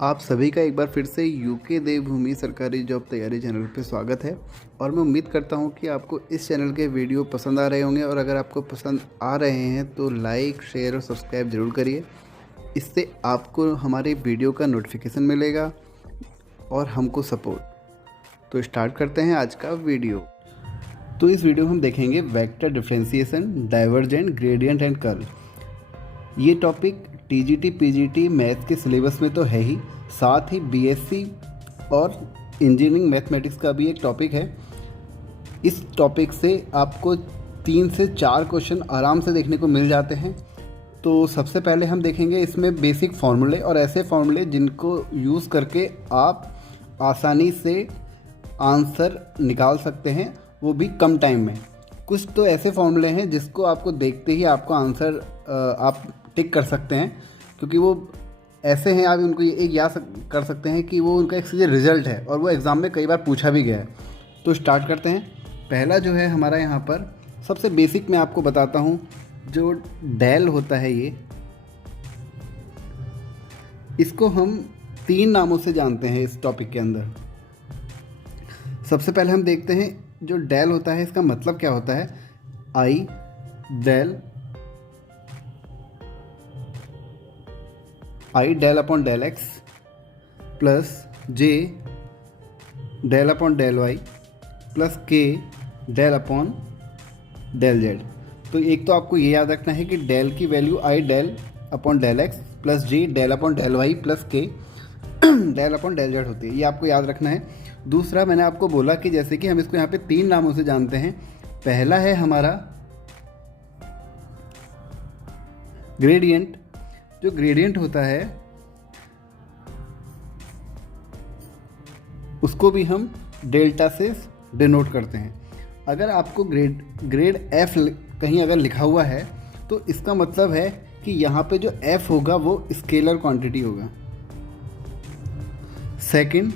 आप सभी का एक बार फिर से यूके देवभूमि सरकारी जॉब तैयारी चैनल पे स्वागत है। और मैं उम्मीद करता हूँ कि आपको इस चैनल के वीडियो पसंद आ रहे होंगे, और अगर आपको पसंद आ रहे हैं तो लाइक, शेयर और सब्सक्राइब ज़रूर करिए। इससे आपको हमारे वीडियो का नोटिफिकेशन मिलेगा और हमको सपोर्ट। तो स्टार्ट करते हैं आज का वीडियो। तो इस वीडियो में हम देखेंगे vector differentiation, divergent, gradient and curl. ये टॉपिक टीजीटी पीजीटी मैथ के सिलेबस में तो है ही, साथ ही बीएससी और इंजीनियरिंग मैथमेटिक्स का भी एक टॉपिक है। इस टॉपिक से आपको 3 से 4 क्वेश्चन आराम से देखने को मिल जाते हैं। तो सबसे पहले हम देखेंगे इसमें बेसिक फार्मूले, और ऐसे फार्मूले जिनको यूज़ करके आप आसानी से आंसर निकाल सकते हैं, वो भी कम टाइम में। कुछ तो ऐसे फार्मूले हैं जिसको आपको देखते ही आपको आंसर आप टिक कर सकते हैं, क्योंकि वो ऐसे हैं, आप उनको एक याद कर सकते हैं कि वो उनका एक सीधे रिजल्ट है और वो एग्ज़ाम में कई बार पूछा भी गया है। तो स्टार्ट करते हैं। पहला जो है हमारा यहाँ पर सबसे बेसिक मैं आपको बताता हूँ, जो डेल होता है इसको हम 3 नामों से जानते हैं इस टॉपिक के अंदर। सबसे पहले हम देखते हैं जो डेल होता है इसका मतलब क्या होता है। I del upon del X plus J del upon del Y plus K del upon del Z. तो एक तो आपको ये याद रखना है कि डेल की value I del upon del X plus J del upon del Y plus K del upon del Z होती है, ये आपको याद रखना है। दूसरा, मैंने आपको बोला कि जैसे कि हम इसको यहाँ पे 3 नामों से जानते हैं। पहला है हमारा ग्रेडियंट। जो ग्रेडियंट होता है उसको भी हम डेल्टा से डिनोट करते हैं। अगर आपको ग्रेड एफ कहीं अगर लिखा हुआ है तो इसका मतलब है कि यहाँ पे जो एफ होगा वो स्केलर क्वांटिटी होगा। सेकंड,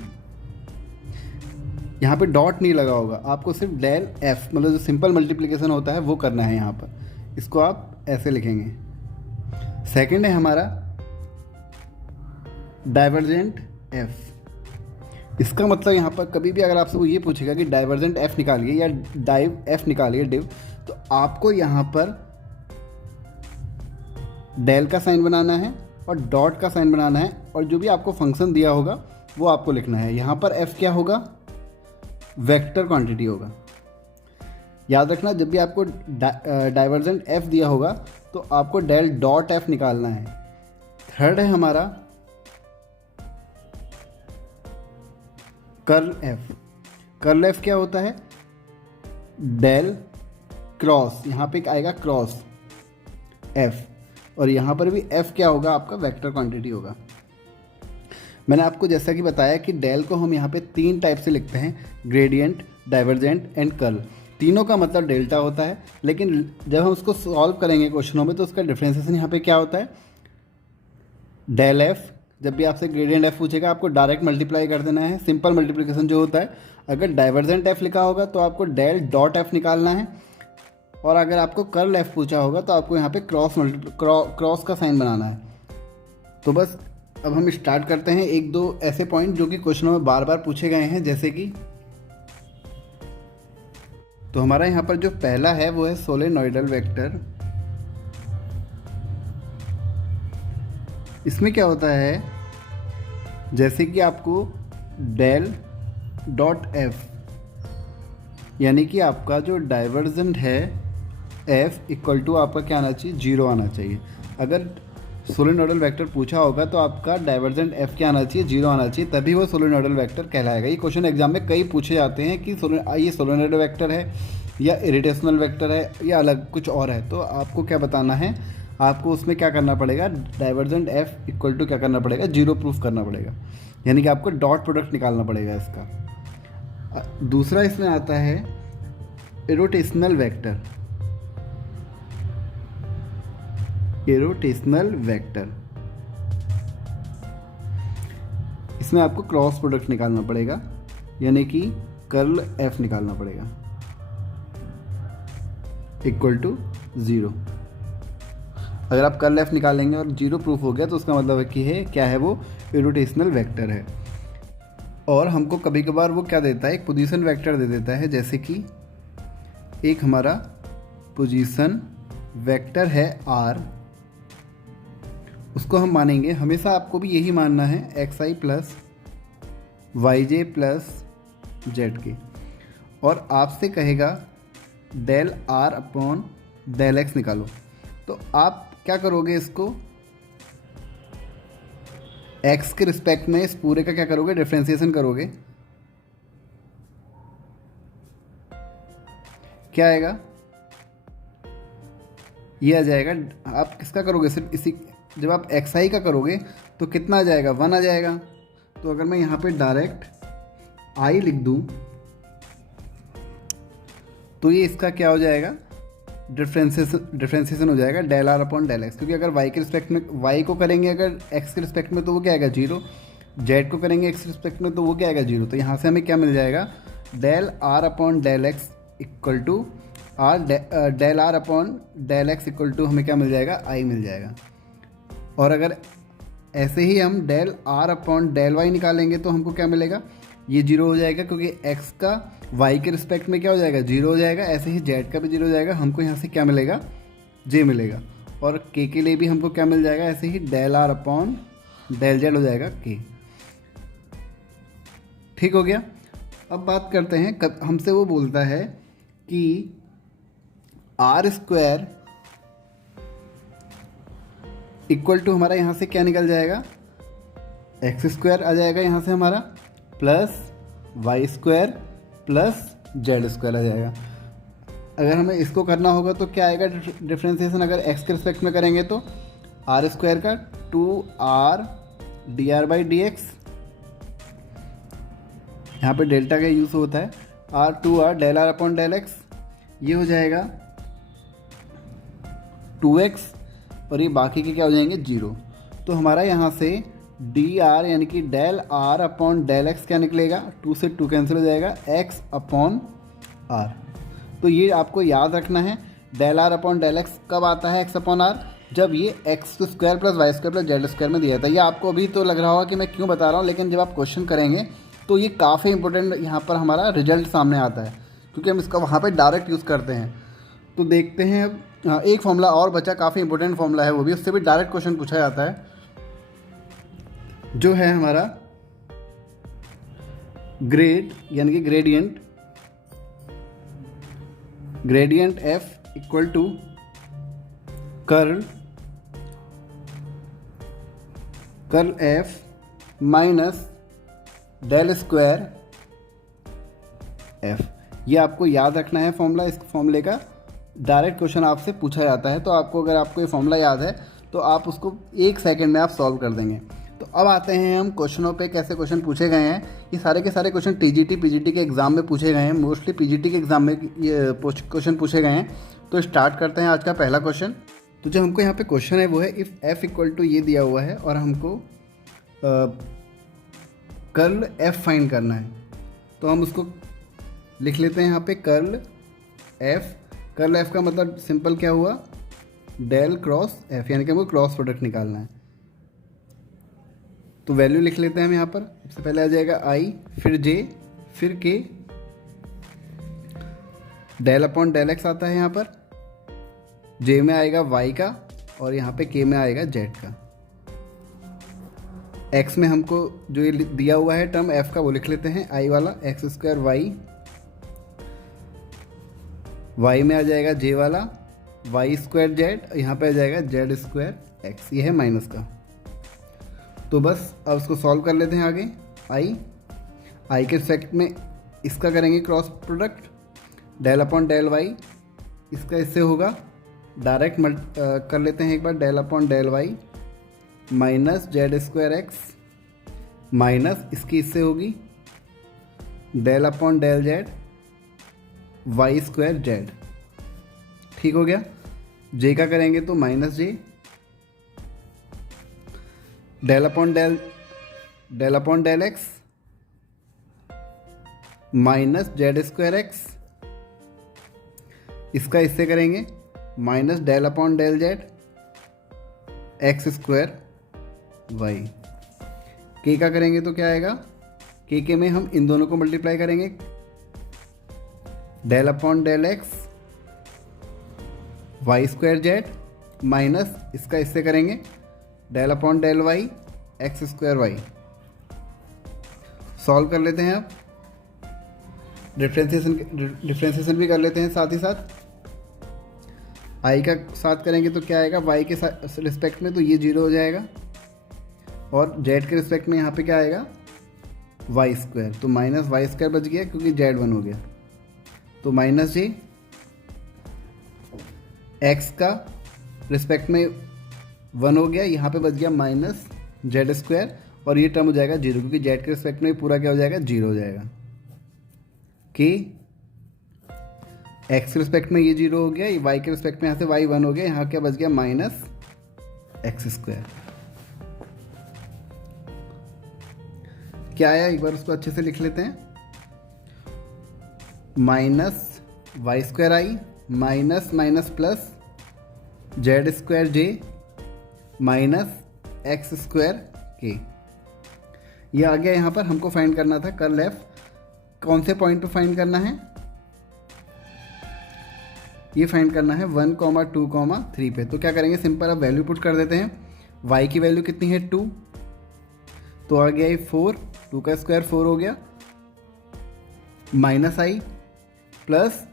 यहाँ पे डॉट नहीं लगा होगा, आपको सिर्फ डेल एफ मतलब जो सिंपल मल्टीप्लिकेशन होता है वो करना है। यहाँ पर इसको आप ऐसे लिखेंगे। सेकंड है हमारा डाइवर्जेंट एफ। इसका मतलब यहाँ पर कभी भी अगर आपसे वो ये पूछेगा कि डाइवर्जेंट एफ निकालिए या डाइव एफ निकालिए, डिव, तो आपको यहाँ पर डेल का साइन बनाना है और डॉट का साइन बनाना है, और जो भी आपको फंक्शन दिया होगा वो आपको लिखना है। यहाँ पर एफ क्या होगा, वेक्टर क्वांटिटी होगा। याद रखना, जब भी आपको डाइवर्जेंट एफ दिया होगा तो आपको डेल डॉट एफ निकालना है। थर्ड है हमारा कर्ल एफ। कर्ल एफ क्या होता है, डेल क्रॉस, यहाँ पे आएगा क्रॉस एफ, और यहाँ पर भी एफ क्या होगा, आपका वेक्टर क्वांटिटी होगा। मैंने आपको जैसा कि बताया कि डेल को हम यहाँ पे 3 टाइप से लिखते हैं, ग्रेडियंट, डाइवर्जेंट एंड कर्ल। तीनों का मतलब डेल्टा होता है, लेकिन जब हम उसको सॉल्व करेंगे क्वेश्चनों में तो उसका डिफरेंशिएशन यहाँ पे क्या होता है, डेल एफ। जब भी आपसे ग्रेडियंट एफ पूछेगा आपको डायरेक्ट मल्टीप्लाई कर देना है, सिंपल मल्टीप्लिकेशन जो होता है। अगर डाइवर्जेंट एफ लिखा होगा तो आपको डेल डॉट एफ निकालना है, और अगर आपको कर्ल एफ पूछा होगा तो आपको यहाँ पे क्रॉस का साइन बनाना है। तो बस अब हम स्टार्ट करते हैं। 1-2 ऐसे पॉइंट जो कि क्वेश्चनों में बार बार पूछे गए हैं, जैसे कि तो हमारा यहाँ पर जो पहला है वो है सोलेनॉइडल वेक्टर। इसमें क्या होता है, जैसे कि आपको डेल डॉट एफ, यानी कि आपका जो डाइवर्जेंट है एफ इक्वल टू आपका क्या आना चाहिए, 0 आना चाहिए। अगर सोलेनॉइडल वेक्टर पूछा होगा तो आपका डाइवर्जेंट एफ क्या आना चाहिए, 0 आना चाहिए, तभी वो सोलेनॉइडल वेक्टर कहलाएगा। ये क्वेश्चन एग्जाम में कई पूछे जाते हैं कि ये सोलेनॉइडल वेक्टर है या इरिटेशनल वेक्टर है या अलग कुछ और है। तो आपको क्या बताना है, आपको उसमें क्या करना पड़ेगा, डाइवर्जेंट एफ इक्वल टू क्या करना पड़ेगा, 0 प्रूफ करना पड़ेगा, यानी कि आपको डॉट प्रोडक्ट निकालना पड़ेगा इसका। दूसरा इसमें आता है इरोटेशनल वेक्टर। इरोटेशनल वेक्टर, इसमें आपको क्रॉस प्रोडक्ट निकालना पड़ेगा, यानी कि कर्ल एफ निकालना पड़ेगा इक्वल टू 0। अगर आप कर्ल एफ निकालेंगे और जीरो प्रूफ हो गया तो उसका मतलब है कि है क्या है, वो इरोटेशनल वेक्टर है। और हमको कभी कभार वो क्या देता है, एक पोजीशन वेक्टर दे देता है, जैसे कि एक हमारा पोजीशन वेक्टर है आर, उसको हम मानेंगे, हमेशा आपको भी यही मानना है, x i plus y j plus z k, और आपसे कहेगा del are upon del x निकालो। तो आप क्या करोगे, इसको एक्स के रिस्पेक्ट में इस पूरे का क्या करोगे, डिफरेंशिएशन करोगे। क्या आएगा, ये आ जाएगा। आप किसका करोगे, सिर्फ इसी, जब आप एक्स आई का करोगे तो कितना आ जाएगा, 1 आ जाएगा। तो अगर मैं यहाँ पे डायरेक्ट आई लिख दूँ तो ये इसका क्या हो जाएगा, डिफरेंशिएशन हो जाएगा del are upon del x. क्योंकि अगर वाई के रिस्पेक्ट में, वाई को करेंगे अगर एक्स के रिस्पेक्ट में तो वो क्या आएगा, जीरो, जेड को करेंगे एक्स के रिस्पेक्ट में तो वो क्या आएगा, जीरो। तो यहाँ से हमें क्या मिल जाएगा, del are upon del x equal to r, del are upon del x equal to हमें क्या मिल जाएगा, आई मिल जाएगा। और अगर ऐसे ही हम del are upon del y निकालेंगे तो हमको क्या मिलेगा, ये जीरो हो जाएगा, क्योंकि एक्स का वाई के रिस्पेक्ट में क्या हो जाएगा, जीरो हो जाएगा। ऐसे ही जेड का भी जीरो हो जाएगा, हमको यहाँ से क्या मिलेगा, जे मिलेगा। और के लिए भी हमको क्या मिल जाएगा, ऐसे ही del are upon del Z हो जाएगा के। ठीक हो गया। अब बात करते हैं, हमसे वो बोलता है कि आर स्क्वायर इक्वल टू हमारा यहाँ से क्या निकल जाएगा, एक्स स्क्वायर आ जाएगा यहाँ से हमारा, plus Y square plus Z square आ जाएगा। अगर हमें इसको करना होगा तो क्या आएगा, डिफरेंशिएशन अगर एक्स के रिस्पेक्ट में करेंगे तो आर स्क्वायर का 2r dr/dx, यहाँ पे डेल्टा का यूज़ होता है, r del are upon del x, ये हो जाएगा 2x, और ये बाकी के क्या हो जाएंगे, जीरो। तो हमारा यहाँ से डी आर यानी कि del are upon del x क्या निकलेगा, 2 से 2 कैंसिल हो जाएगा, x अपॉन आर। तो ये आपको याद रखना है, del are upon del x कब आता है, x अपॉन आर, जब ये x square plus Y square plus Z square में दिया था। ये आपको अभी तो लग रहा होगा कि मैं क्यों बता रहा हूँ, लेकिन जब आप क्वेश्चन करेंगे तो ये काफ़ी इंपॉर्टेंट यहाँ पर हमारा रिजल्ट सामने आता है, क्योंकि हम इसका वहाँ पर डायरेक्ट यूज़ करते हैं। तो देखते हैं अब, एक फॉर्मूला और बचा, काफ़ी इंपॉर्टेंट फॉर्मूला है वो भी, उससे भी डायरेक्ट क्वेश्चन पूछा जाता है, जो है हमारा ग्रेड यानी कि gradient f equal to curl f minus del square f. ये आपको याद रखना है फॉर्मूला, इस फॉर्मूले का डायरेक्ट क्वेश्चन आपसे पूछा जाता है। तो आपको, अगर आपको ये फॉर्मूला याद है तो आप उसको 1 सेकंड में आप सॉल्व कर देंगे। तो अब आते हैं हम क्वेश्चनों पे, कैसे क्वेश्चन पूछे गए हैं। ये सारे के सारे क्वेश्चन टीजीटी पीजीटी के एग्ज़ाम में पूछे गए हैं, मोस्टली पीजीटी के एग्ज़ाम में ये क्वेश्चन पूछे गए हैं। तो स्टार्ट करते हैं आज का पहला क्वेश्चन। तो जो हमको यहाँ पे क्वेश्चन है वो है, इफ़ एफ इक्वल टू ये दिया हुआ है और हमको कर्ल एफ फाइंड करना है, तो हम उसको लिख लेते हैं यहाँ पे कर्ल एफ। कर्ल एफ का मतलब सिंपल क्या हुआ, डेल क्रॉस एफ, यानी कि हमको क्रॉस प्रोडक्ट निकालना है। तो वैल्यू लिख लेते हैं हम यहाँ पर। सबसे पहले आ जाएगा आई, फिर जे, फिर के, डेल अपॉन डेल एक्स आता है यहाँ पर, जे में आएगा वाई का और यहाँ पे के में आएगा जेड का। एक्स में हमको जो ये दिया हुआ है टर्म एफ का वो लिख लेते हैं, आई वाला एक्स स्क्वायर वाई में आ जाएगा जे वाला वाई स्क्वायर जेड, यहाँ पे आ जाएगा जेड स्क्वायर एक्स, ये है माइनस का। तो बस अब इसको सॉल्व कर लेते हैं आगे। आई के सेक्ट में इसका करेंगे cross product, del upon del Y, इसका इससे होगा डायरेक्ट कर लेते हैं एक बार, del upon del Y minus Z square X, minus इसकी इससे होगी del upon del Z Y square Z. ठीक हो गया। जे का करेंगे तो minus J, del upon del X minus Z square X, इसका इससे करेंगे minus del upon del Z X square Y. K का करेंगे तो क्या आएगा, के में हम इन दोनों को मल्टीप्लाई करेंगे, del upon del x y square z minus इसका इससे करेंगे del upon del y x square y. Solve कर लेते हैं अब, डिफ्रेंसिएशन भी कर लेते हैं साथ ही साथ। आई का साथ करेंगे तो क्या आएगा, वाई के रिस्पेक्ट में तो ये 0 हो जाएगा, और जेड के रिस्पेक्ट में यहाँ पे क्या आएगा वाई स्क्वायर, तो माइनस वाई स्क्वायर बच गया क्योंकि जेड 1 हो गया, तो माइनस जी एक्स का रिस्पेक्ट में 1 हो गया, यहाँ पे बच गया माइनस जेड स्क्वायर, और ये टर्म हो जाएगा 0 क्योंकि जेड के रिस्पेक्ट में पूरा क्या हो जाएगा 0 हो जाएगा। कि एक्स के रिस्पेक्ट में ये 0 हो गया, ये वाई के रिस्पेक्ट में यहाँ से वाई 1 हो गया, यहाँ क्या बच गया माइनस एक्स स्क्वायर। क्या आया एक बार उसको अच्छे से लिख लेते हैं, minus Y square I minus minus plus Z square J minus X square K. ये आ गया। यहाँ पर हमको फाइंड करना था कर्ल एफ, कौन से पॉइंट पे फाइंड करना है, ये फाइंड करना है 1, 2, 3 पे। तो क्या करेंगे, सिंपल अब वैल्यू पुट कर देते हैं। y की वैल्यू कितनी है 2, तो आ गया ये 4, 2 का स्क्वायर 4 हो गया, माइनस आई प्लस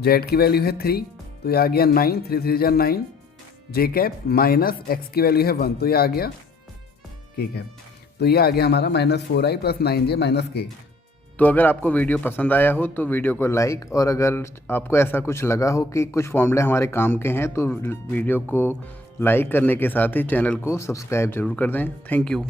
z की वैल्यू है 3, तो ये आ गया 9, 3 3 जा 9 जे कैप माइनस x की वैल्यू है 1, तो ये आ गया के कैप। तो ये आ गया हमारा -4i प्लस 9j माइनस के। तो अगर आपको वीडियो पसंद आया हो तो वीडियो को लाइक, और अगर आपको ऐसा कुछ लगा हो कि कुछ फॉर्मूले हमारे काम के हैं तो वीडियो को लाइक करने के साथ ही चैनल को सब्सक्राइब जरूर कर दें। Thank you.